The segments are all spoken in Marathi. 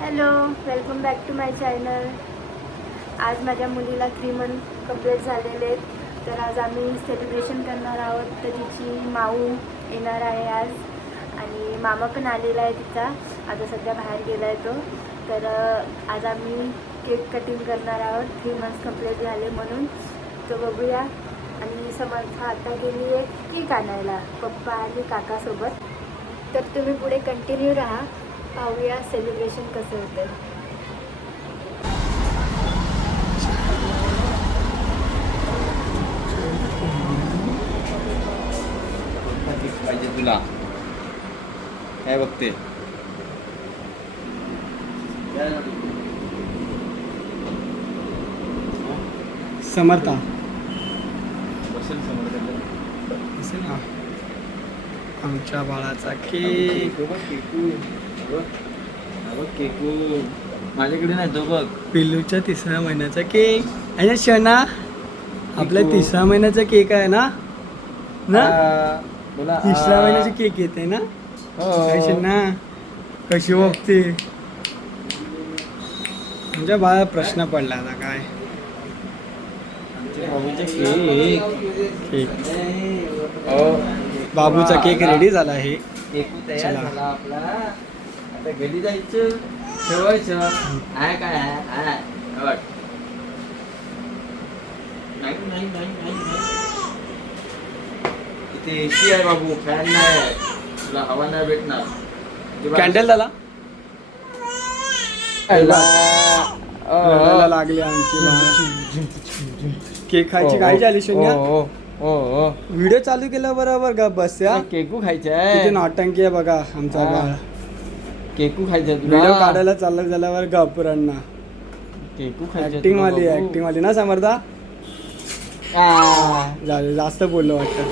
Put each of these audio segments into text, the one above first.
Hello, welcome back to my channel. आज माझ्या मुलीला 3 मंथ कंप्लीट झालेले आहेत. तर आज आम्ही सेलिब्रेशन करणार आहोत. तर तिची माऊ येणार आहे आज आणि मामा पण आलेला आहे तिचा. आता सध्या बाहेर गेला आहे तो. तर आज आम्ही केक कटिंग करणार आहोत. 3 मंथ्स कंप्लीट झाले म्हणून. तर बघूया. आणि समर्थ आता गेली आहे केक आणायला पप्पा आणि काकासोबत. तर तुम्ही पुढे कंटिन्यू राहा, पाहूया सेलिब्रेशन कसं होतं. पाहिजे तुला काय बघते. समर्था बसेल समोर असेल ना आमच्या बाळाचा केक. केकू माझ्याकडे नाही तो बघ. पिल्लूच्या 3ऱ्या महिन्याचा केक आहे शना. आपल्या 3ऱ्या महिन्याचा केक आहे ना ना बोला 3ऱ्या महिन्याचा केक येते ना. काय शना कशी बघते म्हणजे बाळा. प्रश्न पडला आता काय केक. बाबूचा केक रेडी झाला आहे. केकू तयार झाला आपला. आता घरी जायचं ठेवायचं आहे काय आहे. नाही नाही नाही नाही इथे एसी आहे बाबू. फॅन नाही. तुला हवा नाही भेटणार. कॅन्डल झाला रडायला लागली आमची बाळा. केक खायची काय झाली शून्य. व्हिडिओ चालू केला बरोबर का बस या. केकू खायचा किती आहे. नौटंकी आहे बघा आमचा बाळ. केकू खायचा व्हिडिओ काढायला चाललं झाल्यावर गपुरांना केकू खायचा. ऍक्टिंग वाली ना समर्था. झालं जास्त बोललो वाटतं.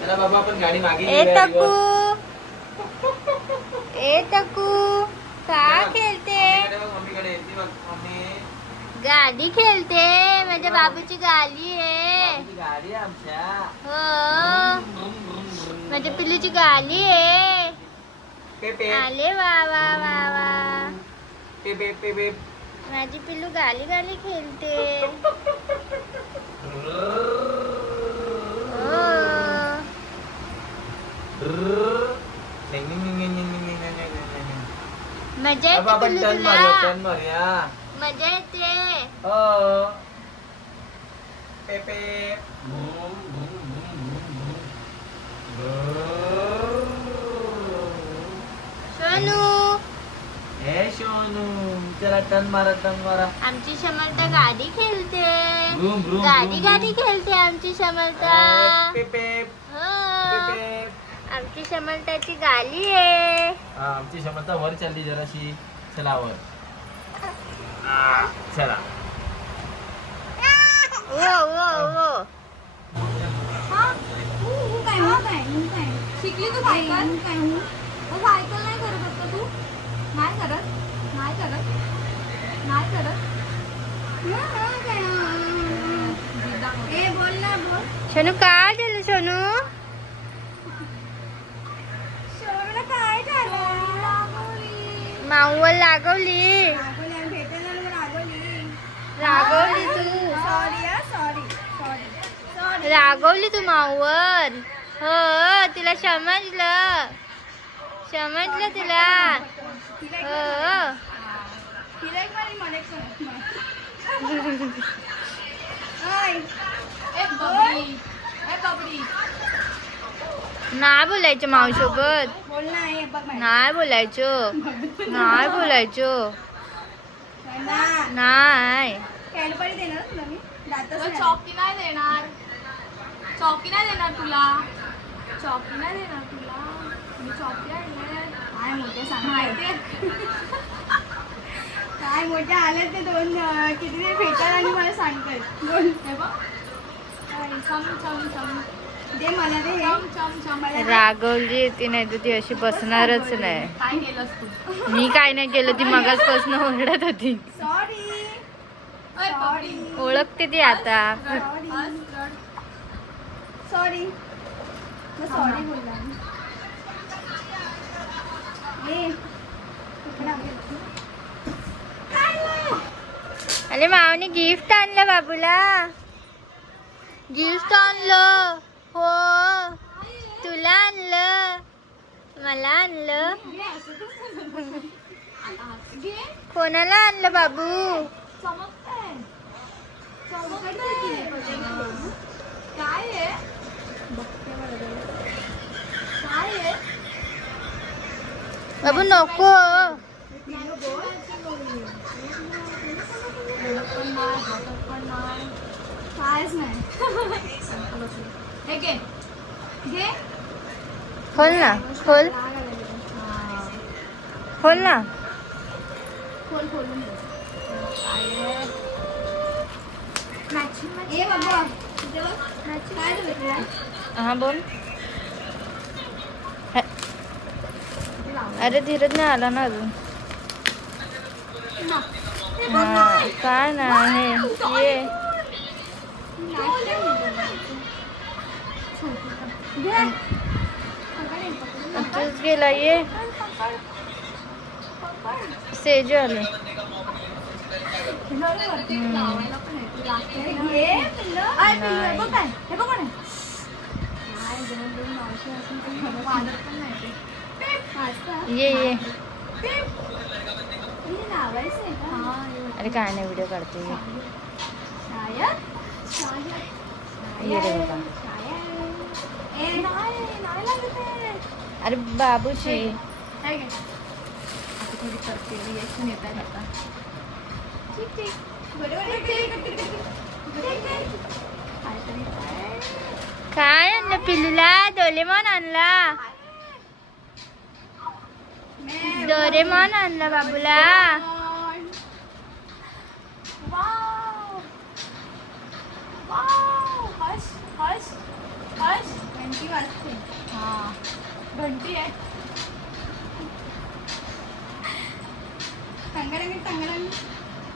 चला बाबा आपण गाडी मागे ए टकू, ए टकू का खेळते. मम्मीकडे ती बघ मम्मी. गाडी खेळते. माझ्या बाबूची गाडी आहे. बाबूची गाडी आहे आमच्या. हो, माझ्या पिल्लूची गाडी आहे. पेपे आले वा वा वा वा. पेपे पेपे. माझी पिल्लू गाली गाली खेळते. हो. मजा येते आपण पिल्लू टर्न तुला. मारूया टर्न मारूया. मजा येते. हो पेपे. सोनू, हे सोनू चला टर्न मारा टर्न मारा. आमची समर्था गाडी खेळते. ब्रूम, ब्रूम, गाडी ब्रूम, गाडी खेळते आमची समर्था. पेपे हो, पेपे. आमची समर्थाची गाली आहे. आमची क्षमता वर चालली जराशी. चला वर. चला ओ ओ ओ. शिकली तू सायकल काय हूँ सायकल नाही करत आता तू. नाही करत नाही करत नाही करत. ए बोल ना बोल. सोनू काय झालं सोनू. शोरूला काय झालं. माऊवर लागवली. रागवली भेटायला रागवली. रागवली तू. सॉरी हा सॉरी सॉरी सॉरी. रागवली तू माऊवर. हो, तिला समजलं. समजलं तुला. हो. तिला एक मारी म्हणे ओय ए बबडी ए बबडी नाही बोलायचं मावसोबत. बोल ना. ए बघ नाही बोलायचं. नाही बोलायचं. नाही. कॅडबरी देणार तुला मी. दातच चॉकी नाही देणार. चॉकी नाही देणार तुला. चॉकी नाही देणार तुला. मी चॉकी आणले. काय मोठे सांग माहिती काय मोठे आले ते 2 किती ते भेटायला आणि मला सांगतात. दोन हे बघ. चम चम चम दे मला दे हे. चम चम चम. मला दे. रागवली ती नाही तर ती अशी बसणारच नाही. काय केलंस तू. मी काय नाही केलं. ती मगाचपासून ओरडत होती. सॉरी ओय बबडी. ओळखते ती आता. सॉरी. सॉरी बोलला. ए अरे मावनी गिफ्ट आणलं बाबूला. गिफ्ट आणलं. हो तुला आणलं, मला आणलं. कोणाला आणलं बाबू? चमकतंय. काय आहे? काय आहे? बाबू नको. कायच नाही. हे घे. घे. खोल ना, खोल खोल ना. खोल खोलून दे. मॅचिंग ए बाबा इथे बघ. काय भेटलं? हा बोल. अरे धीरज नाही आला ना अजून. हा, काय नाही ये. तूच गेला ये. सेजू आलं. ये ये. अरे काय नाही व्हिडिओ काढते ये रे बाबा. अरे बाबूची थोडी करते रिएक्शन येत आहे आता. ठीक ठीक. काय आणलं पिल्लूला? डोरेमॉन आणला. डोरेमॉन आणला बाबूला. Hush hush hush. घंटी वाजते. हा घंटी आहे.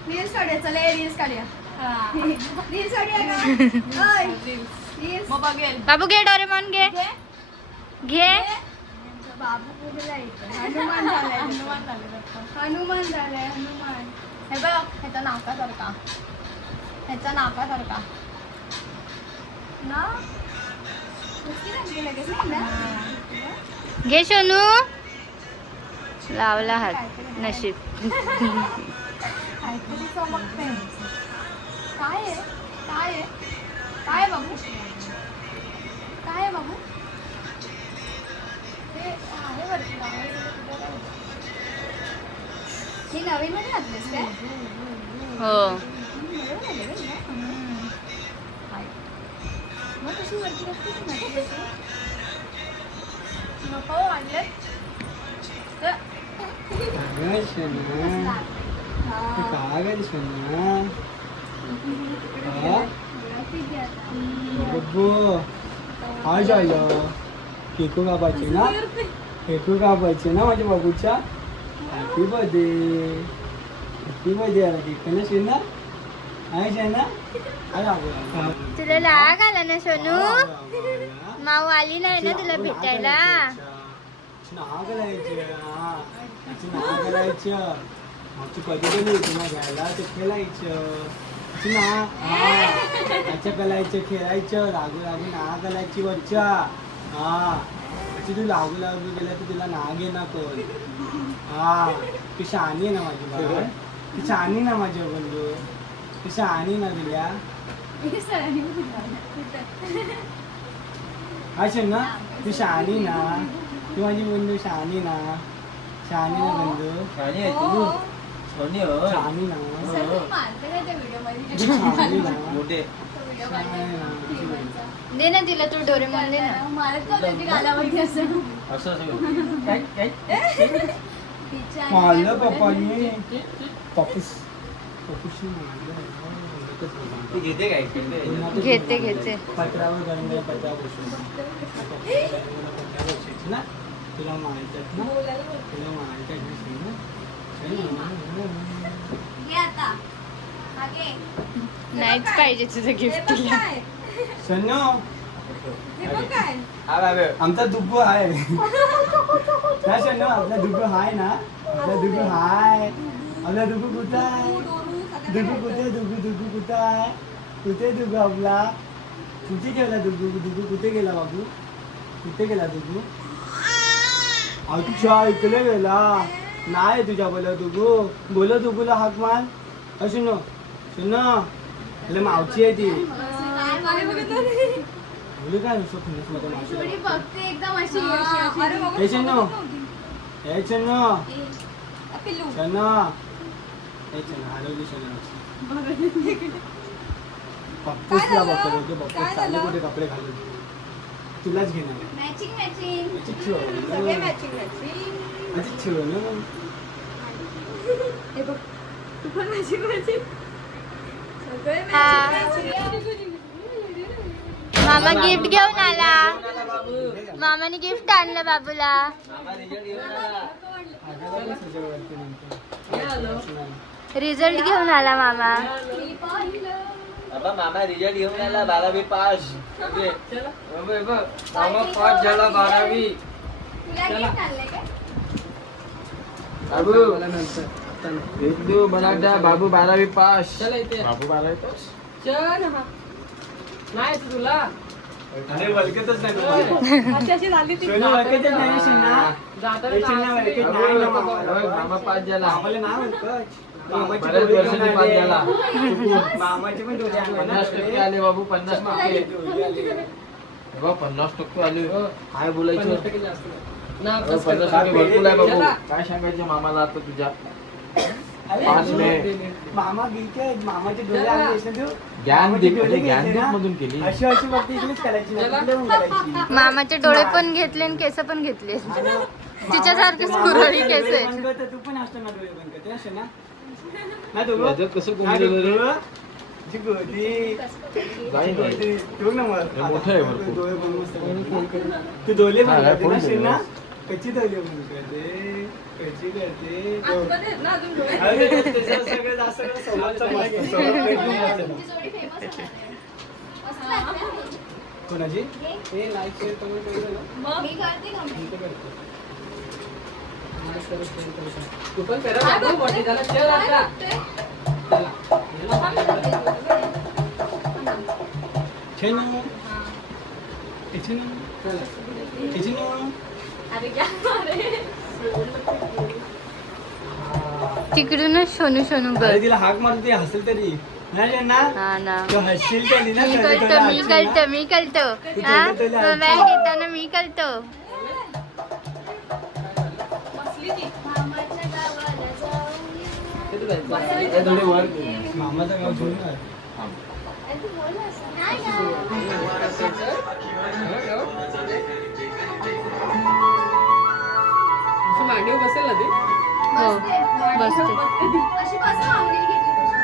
रील्स काढूया. चला रील्स काढूया. रील्स काढूया. रील्स मग बघेल. बाबू घे डोरेमॉन घे घे. बाबू कुठला येतो? हनुमान झालाय. हनुमान झाले. हनुमान झालाय. हनुमान. हे बघ ह्याचा नाकासारखा. ह्याचा नाकासारखा ना. लगेच नाही ना. घे सोनू. लावला हात नशीब. काहीतरी चमकते. काय आहे? काय आहे? काय आहे बाबू? काय आहे बाबू? हे आहे वरती ही नवीन मध्ये घातलीस काय? हो मग कशी वरती घातली ती माझी कशी? नको आणले. काय झालं? केकू कापायचे ना? केकू कापायचे ना माझ्या बाबूच्या? Happy birthday. हॅपी बर्थडे आला केक ना शेना? आहे शेना? तुला लाग आला ना सोनू? माऊ आली नाही ना तुला भेटायला? नाव करायचं. आमची कधी कधी होती ना घ्यायला ते खेळायचं. करायचं खेळायचं. लागू लागू ना करायची वरच्या. हा तू लागू लागू गेला तर तुला नाग आहे ना कोण. हा ती शहाणी आहे ना माझी बाळ. ती शहाणी ना माझी बंधू. ती शहाणी ना तुला. अच्छा ना ती शहाणी ना. ती माझी बंधू शहाणी ना. शहाणी ना बंधू. शाणी आहे तू. सोनी हो. शहाणी ना. मारते काय त्या व्हिडिओ मध्ये? शहाणी ना. मोठे. शहाणी ना. दे ना तिला तू डोरेमॉन दे ना. मारत का होती गालावरती असं? असं असं काय काय तिच्या मारलं पप्पानी. पप्पूस पप्पूशी मारलं. ती घेते काय घेते घेते. पत्रावर गरम पत्रा बसून पत्रा बसायची ना. तुला मारायच्यात ना. तुला मारायच्यात ना. घे आता. हा घे. नाहीच पाहिजे तुझं हे गिफ्ट. बघ काय? सन्नो हे बघ काय? हा बाबा. आमचा दुग्गू आहे ना. सन्नो आपला दुग्गू हाय ना. आपला दुग्गू हाय. आपला दुग्गू कुठं आहे? डोरू दुगू कुठे आहे? कुठे दुगू आपला? कुठे गेला दुगू? दुगू कुठे गेला बाबू? कुठे गेला दुगू? अच्छा इकडे गेला. नाही तुझ्या बोला दुगूला हाक मार. सुनो सुनो मावची आहे ती. बोलू काय नुसतं फणस मध्ये मावशी. थोडी बघते एकदम अशी अरे बाबा, हे चन्नो. नव्हती. हे चन्नो. पिल्लू चन्नो. हे चन्नो हरवली चन्नो. पप्पूसला काय झालं? बघतो पप्पूस काय चालले झालं? कुठे कपडे घालून. तुलाच घेणार आहे. मॅचिंग मॅचिंग याची ठेव. सगळे मॅचिंग मॅचिंग. याची ठेव ना. हे बघ तू पण मॅचिंग मॅचिंग सगळे हा. मॅचिंग. मामा गिफ्ट घेऊन आला. बाबू मामाने गिफ्ट आणलं बाबूला. मामा रिजल्ट येऊन आला. आगाला पण सजावटते नंतर. रिझल्ट घेऊन आला मामा. बाबा मामा रिजल्ट घेऊन आला 12वी पास. मामा पास झाला 12वी. तुला गिफ्ट आणलंय का? बाबू मला नंतर. आता नाही. बिंदू मराठा बाबू 12वी पास. बाबू 12वी पास. अरे वळखतच नाही तुम्हाला. अशी झाली ती. सोनू वळखतच नाही शन्ना. हे शन्ना वळखत नाही ना मामाला. मामा पास झाला. मामाला नाही वळखत. मामाची बऱ्याच डोळे वर्षांनी घेऊन पास आले. झाला. मामाची पण डोळे आणले ना 50% आले बाबू 50%. मामाची डोळे आले. बाबा 50% आले. काय बोलायचं? 50% काय भरपूर आहे बाबू. पेढे काय सांगायचं मामाला आता तुझ्या? अरे, पाच मे. मामा गिरते मामाचे डोळे आणले ना तू. ज्ञान मामाचे दीप डोळे ज्ञान घेतले दीप ना. मधून केली. अशी अशी फक्त इकडेच करायची ना, तिकडे पण करायची. मामाचे डोळे पण घेतले आणि केस पण घेतले. आणि तिच्यासारखेच मामाचे कुरळी डोळे केस आहेत. बंद करतो, तू पण असतो ना डोळे बंद करते ना, ना? ना दोघं? याच्यात कसं ना कोंबडी दोघं? रे? जी गोदी. जाईल बाई. गोदी. ठेव ना मग. हे मोठं आहे भरपूर. डोळे बंद मस्त करते. तू डोळे बंद हा, करते ना, फोन शेणा? ठेव. कच्ची डोळे बंद करते. कच्ची करते. आतमध्ये आहेत ना अजून डोळे. अरे, त्याचं सगळं जास्त करून समोरचं मस्त. समोर bedroom मस्त. तुमची जोडी फेमस आहे. मस्त लागते ना? कोणाची? हे लाईक शेअर कमेंट करू ना. मग मी करते का मी तर करतो. लाईक करा, शेअर करा. काय बघते? काय बघते? छेनू. ए, छेनू. ए, छेनू. अरे क्या अरे तिकडूनच सोनू सोनू अरे कर. तिला हाक मारते हसेल तरी नाही ना हा ना. तो हसशील तरी ना मी कधी करतो कधी मी हसशील ना. करतो मी करतो. हा मोबाईल घेताना मी करतो. बसली ती. मामाच्या गावाला जाऊया. हे थोडे वर घे. मामाचं गाव घेऊन आहे. नाही ना. हो, बसते. अशी बस मागणी घेतली तशी.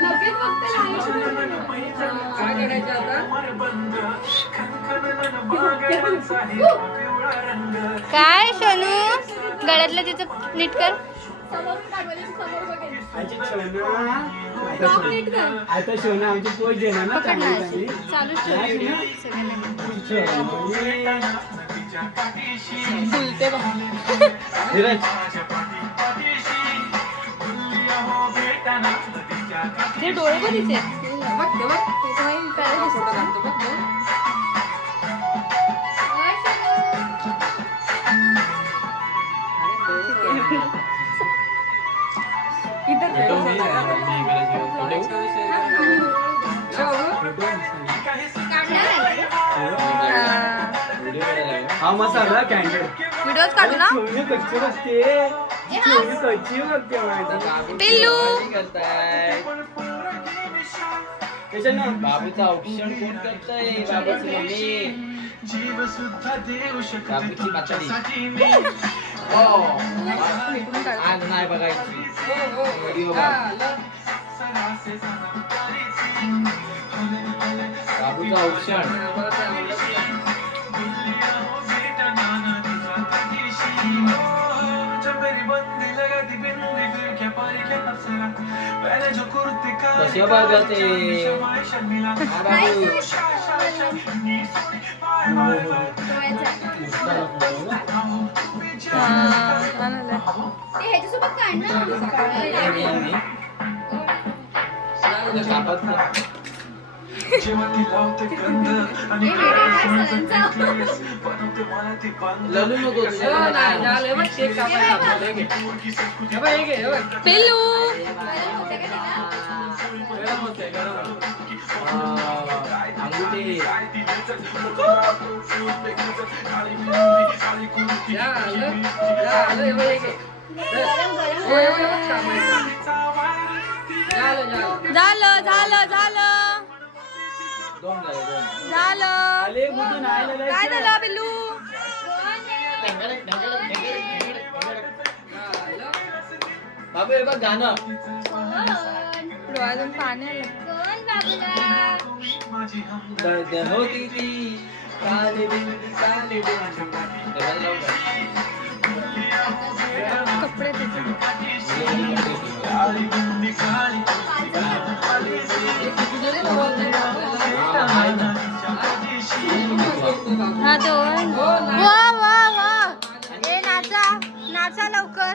लगेच बघते काय सोनू गळ्यातलं तिचं नीट कर. समोर काढवायची, समोर बघेल. आमची शोना आता शोना आमची पोच देणार ना पकड ना चांगली अशी. चांगली. चालूच नाही ठेव. ना? सगळ्यांना. धीरज. ते डोळे पण तिचे. त्याच्यामुळे मी काय दिसत. हा मसाला कॅन्डल व्हिडिओज काढू ना. छोनी कच्ची बघते छोनी कच्ची बघते माझी. पिल्लू. करताय त्याच्यानं बाबूचा ऑप्शन कोण करताय? बाबूची मम्मी बाबूची म्हातारी. हो. आज नाही बघायची व्हिडिओ. बाबूचा ऑप्शन कशा बघते हा बाबू. मसाला photo ना. ते ह्याच्यासोबत काढ ना. कापत ना. हे वेडे काय सरांचा? ललू नको पिल्लू अंगुठी झालं झालं झालं दोन झाले दोन. झालं आले कुठून आयला काय जायचं? झालं पिल्लू बाबू हे बघ गाणं. डोळ्यातून पाणी आलं कोण बाबूला? दर्द होती ती काली बिंदी काली बिंदी. हे बघ लवकर. कपडे तिथे हा तो वा वा वा ए नाचा नाचा लवकर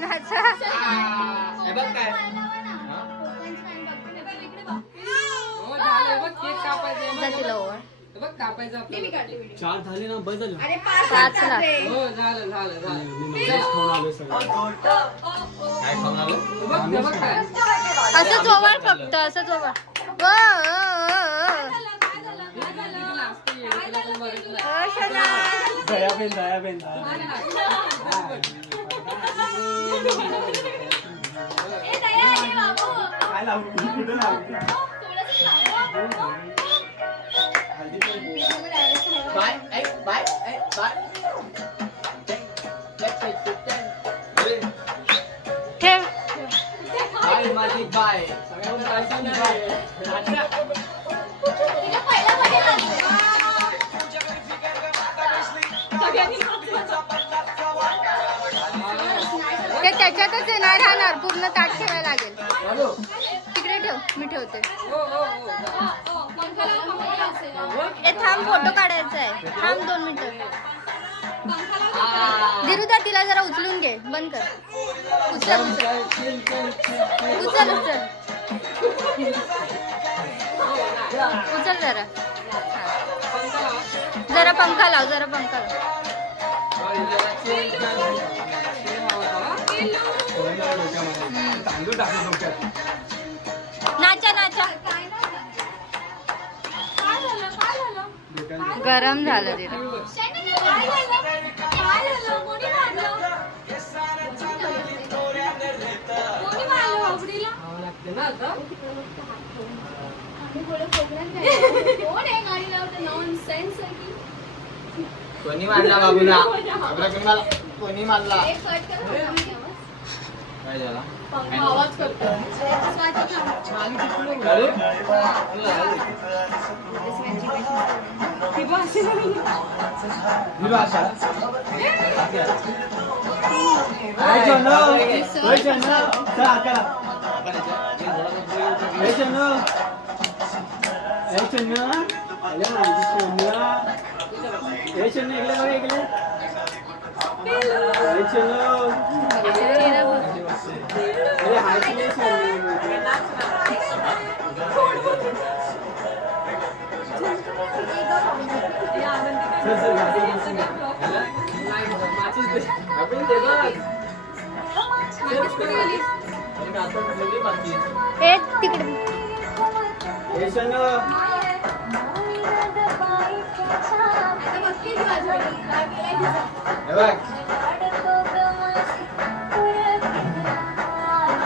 नाचा हे बघ काय जा तिला ओवाळ. चार झाले ना, बस झालं. अरे पाच पाच लाख. रे. मी नॉनव्हेज खाऊन आलोय सगळं. काय खाऊन आलं? नॉनव्हेज खाऊन. असंच ओवाळ फक्त असंच ओवाळ ओ, शना. दयाबेन, दयाबेन, दयाबेन. ए, दया आली बाबू. काय लावू? कुठं लावू? हल्दी पण बोल. Bye bye bye bye. ठेव बाय माझी बाय. तिला पहिला मध्ये लागलं. ते त्याच्यातच येणार राहणार पूर्ण ताट ठेवायला लागेल तिकडे ठेव मी ठेवते ए थांब फोटो काढायचा आहे थांब 2 मिनिटं दिरुदा तिला जरा उचलून घे बंद कर उचल उचल उचल उचल उचल जरा जरा पंखा लाव जरा पंखा लाव तांदूळ टाकले डोक्यात. नाचा नाचा डोक्यात. गरम झालं तिला काय झालं? काय झालं? कोणी मारलं? कोणी मारलं बाबडीला? कोण आहे गाडी लावतं? नॉनसेन्स आहे की? कोणी मारला बाबूला? बाबूला कोणी मारला? एक कट कर. काय झाला? आवाज करतो. अरे? मी भाषा. ओय चंदू, ओय चंदू, चल आकाला. ओय चंदू. ओय चंदू. अरे माझी चंदू. ओय चंदू इकडे बघ इकडे. ओय चंदू. अरे हाय की नाही चंदू? चल चल आपण ते बघ. आणि आता सगळी बाकी आहे. ए तिकडे ओय चंदू. आता बघते ती बाजूला. हे बघ.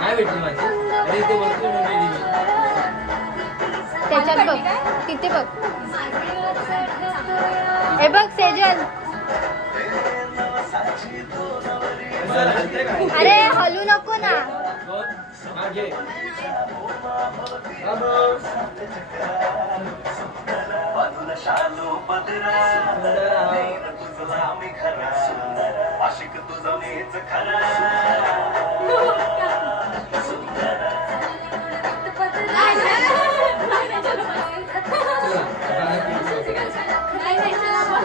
काय भेटली माझी? अरे ते वरती उडलेली मी. त्याच्यात बघ तिथे बघ हे बघ सेजल अरे हलू नको ना कोण? मागे. बाबू. सुंदर आहे. नाही, नाही, चलो.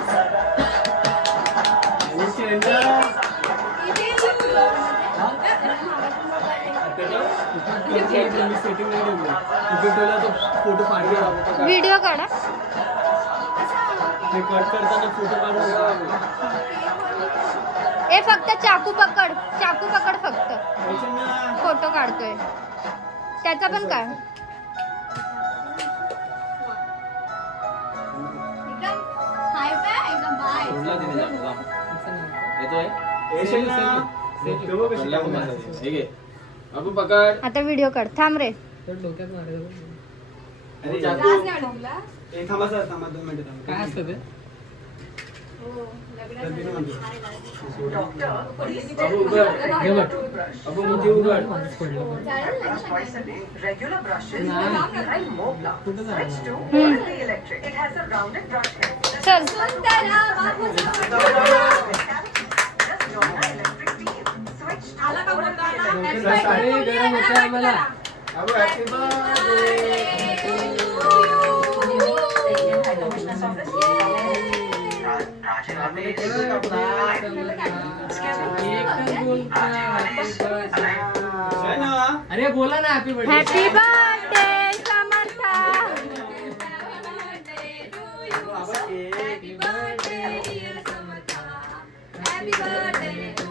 सेटिंग नाही ठेवली इफेक्ट ठेवला तो फोटो पाडला व्हिडिओ काढा. ते कट करताना फोटो काढून ए फक्त चाकू पकड फक्त. ना फोटो काढतोय त्याचा पण काढ. एकदम हाय बाय एकदम बाय. सोडला तिने जातो येतोय येशील ना तेव्हा कशी सोडला काढून मला. बसायची? ठीक आहे अबू पकड आता व्हिडिओ काढ. थांब रे. अरे लाज चाकू नाही वाटत तुला? ए, थांबा सर थांबा 2 मिनिटं थांबा. काय असतं ते? हो, लग्नाचं तर बिन नाही. म्हणतो. हाय, लाज. अबू उघड हे बघ. अबू मुठी उघड माझंच पडलं बघ. चालेल ना? Twice a day, regular brushes Nah. behind Mobla. Put it Switch to on. totally electric. It has a rounded brush head. चल. सुंदरा बाबूचा Just join the electric team. Switch to आला का totally बोलतो आला? electric. Happy साडी birthday गरम होते करा, आम्हाला. करा. Abu happy birthday Commissioners office. आपले केक कापला एकच बोलता happy birthday. काय ना अरे बोला ना हॅपी बर्थडे. हॅपी बर्थडे समर्था.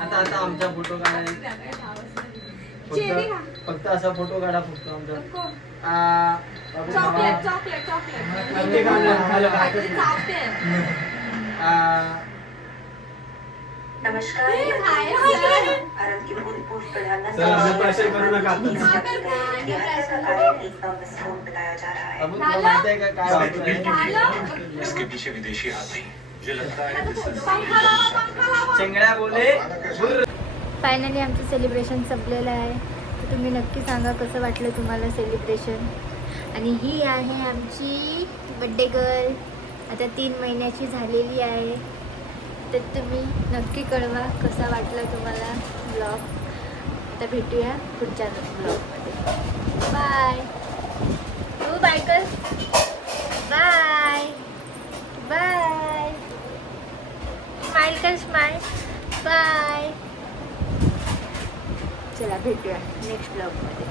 आता आता आमचा फोटो काढा फक्त असा फोटो काढा फक्त आमचा बाबू चॉकलेट थांबा. चॉकलेट चॉकलेट ते गाणं खायला काहीतरी बाकी. चावते. नमस्कार हाय, हाय. भारत की भूतपूर्व प्रधानमंत्री सर हमें प्रेशर करू नका आता. ये हत्या का कारण एक बम विस्फोट बताया जा रहा है. अबू तुला माहिती आहे का काय होतंय? झालं? इसके पीछे विदेशी हाथ नहीं मुझे लगता है this is पंखा लावा, पंखा लावा. शेंगड्या बोले फायनली आमचं सेलिब्रेशन संपलेलं आहे. तर तुम्ही नक्की सांगा कसं वाटलं तुम्हाला सेलिब्रेशन. आणि ही आहे आमची बड्डे गर्ल. आता 3 महिन्याची झालेली आहे. तर तुम्ही नक्की कळवा कसा वाटला तुम्हाला ब्लॉग. आता भेटूया पुढच्या ब्लॉगमध्ये. बाय. तू बाय कर. Bye bye. स्माइल कर स्माइल. बाय. चला भेटूया नेक्स्ट ब्लॉगमध्ये.